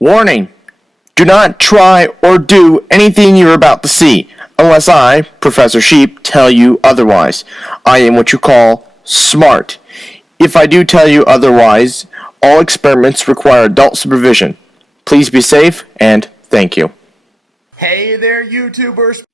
Warning! Do not try or do anything you're about to see, unless I, Professor Sheep, tell you otherwise. I am what you call smart. If I do tell you otherwise, all experiments require adult supervision. Please be safe, and thank you. Hey there, YouTubers!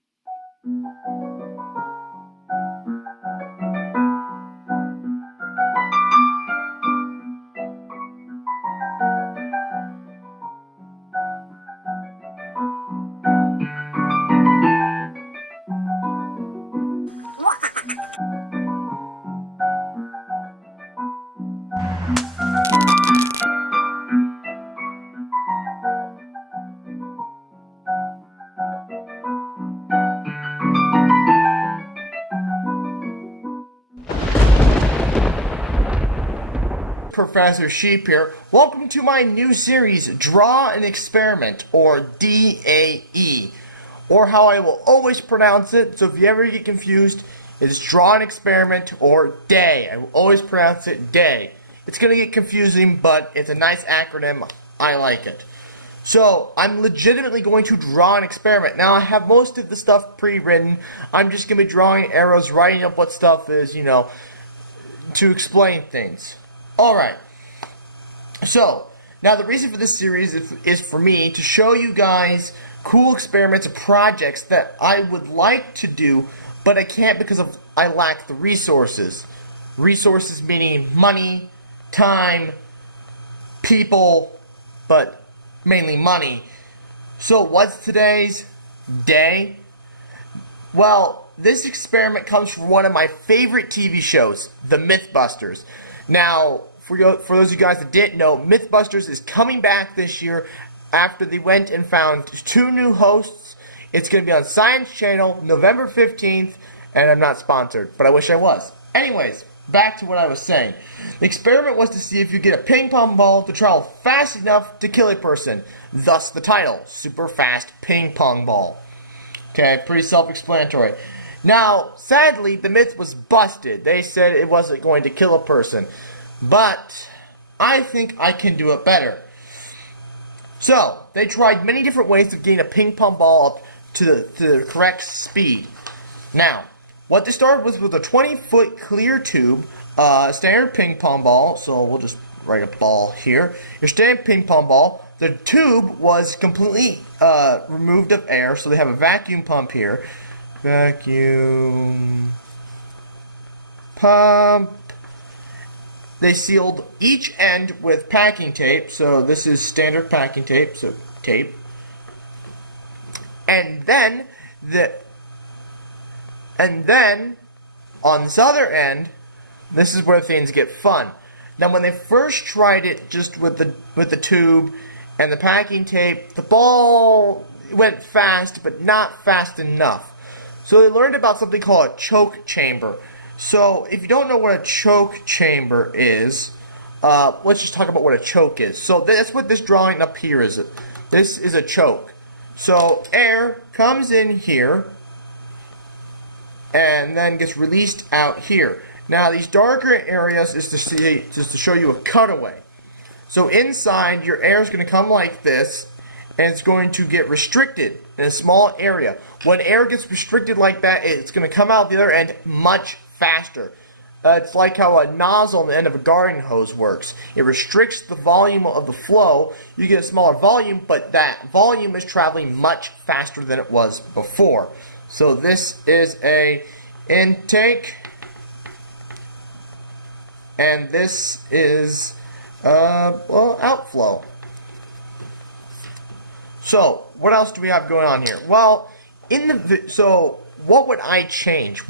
Professor Sheep here. Welcome to my new series, Draw an Experiment, or DAE, or how I will always pronounce it, so if you ever get confused, it's Draw an Experiment, or DAE. I will always pronounce it DAE. It's going to get confusing, but it's a nice acronym. I like it. So, I'm legitimately going to draw an experiment. Now, I have most of the stuff pre-written. I'm just going to be drawing arrows, writing up what stuff is, to explain things. Alright, so, now the reason for this series is for me to show you guys cool experiments and projects that I would like to do, but I can't because I lack the resources. Resources meaning money, time, people, but mainly money. So what's today's day? Well, this experiment comes from one of my favorite TV shows, The Mythbusters. Now, for those of you guys that didn't know, Mythbusters is coming back this year after they went and found 2 new hosts. It's going to be on Science Channel, November 15th, and I'm not sponsored, but I wish I was. Anyways, back to what I was saying. The experiment was to see if you get a ping pong ball to travel fast enough to kill a person. Thus the title, Super Fast Ping Pong Ball. Okay, pretty self-explanatory. Now, sadly, the myth was busted. They said it wasn't going to kill a person. But I think I can do it better. So, they tried many different ways of getting a ping pong ball up to the correct speed. Now, what they started with was a 20-foot clear tube, standard ping pong ball. So, we'll just write a ball here. Your standard ping pong ball. The tube was completely removed of air, so they have a vacuum pump here. Vacuum pump. They sealed each end with packing tape, so this is standard packing tape, so tape. And then on this other end, this is where things get fun. Now, when they first tried it just with the tube and the packing tape, the ball went fast, but not fast enough. So they learned about something called a choke chamber. So if you don't know what a choke chamber is, let's just talk about what a choke is. So that's what this drawing up here is. This is a choke. So air comes in here and then gets released out here. Now these darker areas is to show you a cutaway. So inside, your air is going to come like this, and it's going to get restricted in a small area. When air gets restricted like that, it's going to come out the other end much faster. It's like how a nozzle on the end of a garden hose works. It restricts the volume of the flow. You get a smaller volume, but that volume is traveling much faster than it was before. So this is a intake, and this is outflow. So, what else do we have going on here? Well, so what would I change?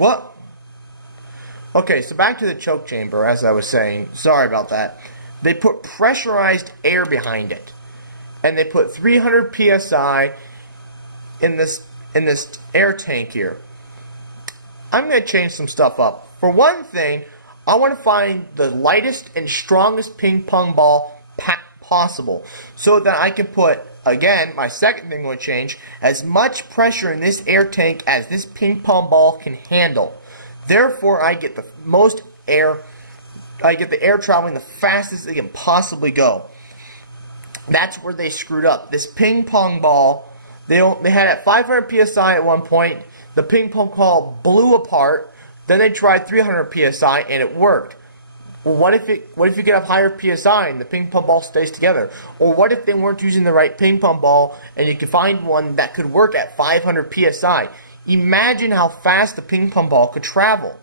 Okay, so back to the choke chamber, as I was saying. Sorry about that. They put pressurized air behind it, and they put 300 psi in this air tank here. I'm going to change some stuff up. For one thing, I want to find the lightest and strongest ping pong ball possible, so that I can put, again, my second thing I'm going to change, as much pressure in this air tank as this ping pong ball can handle. Therefore, I get the most air, I get the air traveling the fastest it can possibly go. That's where they screwed up. This ping pong ball, they had it at 500 psi at one point. The ping pong ball blew apart. Then they tried 300 psi and it worked. Well, what if you get up higher psi and the ping pong ball stays together? Or what if they weren't using the right ping pong ball and you could find one that could work at 500 psi? Imagine how fast the ping pong ball could travel.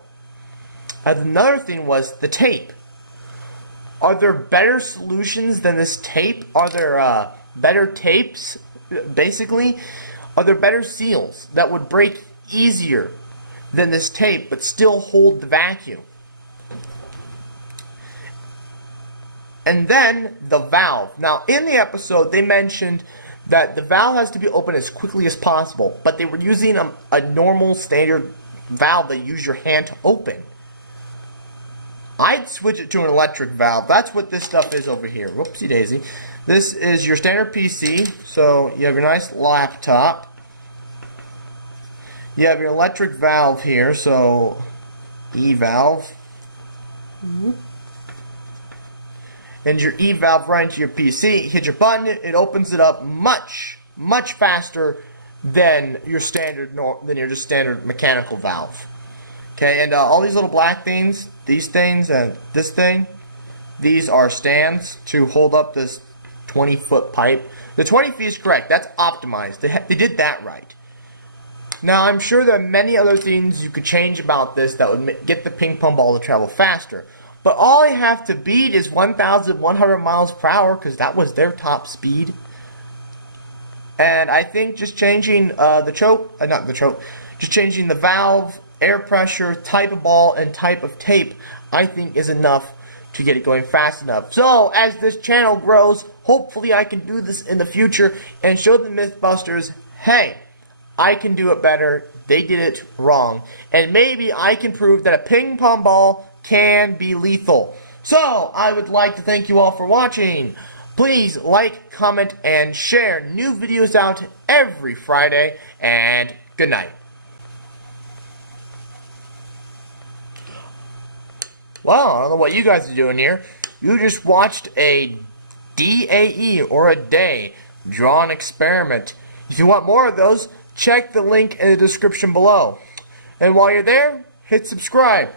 And another thing was the tape. Are there better solutions than this tape? Are there better tapes, basically? Are there better seals that would break easier than this tape but still hold the vacuum? And then the valve. Now, in the episode, they mentioned that the valve has to be opened as quickly as possible, but they were using a normal standard valve that you use your hand to open. I'd switch it to an electric valve. That's what this stuff is over here. Whoopsie daisy. This is your standard PC. So you have your nice laptop. You have your electric valve here. So E valve. And your E valve right into your PC. Hit your button. It opens it up much faster than your standard just standard mechanical valve. Okay, and all these little black things, these things, and this thing, these are stands to hold up this 20-foot pipe. The 20 feet is correct. That's optimized. They did that right. Now, I'm sure there are many other things you could change about this that would get the ping pong ball to travel faster. But all I have to beat is 1,100 miles per hour because that was their top speed. And I think just changing just changing the valve, air pressure, type of ball, and type of tape, I think is enough to get it going fast enough. So, as this channel grows, hopefully I can do this in the future and show the Mythbusters, hey, I can do it better, they did it wrong. And maybe I can prove that a ping pong ball can be lethal. So, I would like to thank you all for watching. Please like, comment, and share. New videos out every Friday, and good night. Well, I don't know what you guys are doing here. You just watched a DAE, or a DAE, draw an experiment. If you want more of those, check the link in the description below. And while you're there, hit subscribe.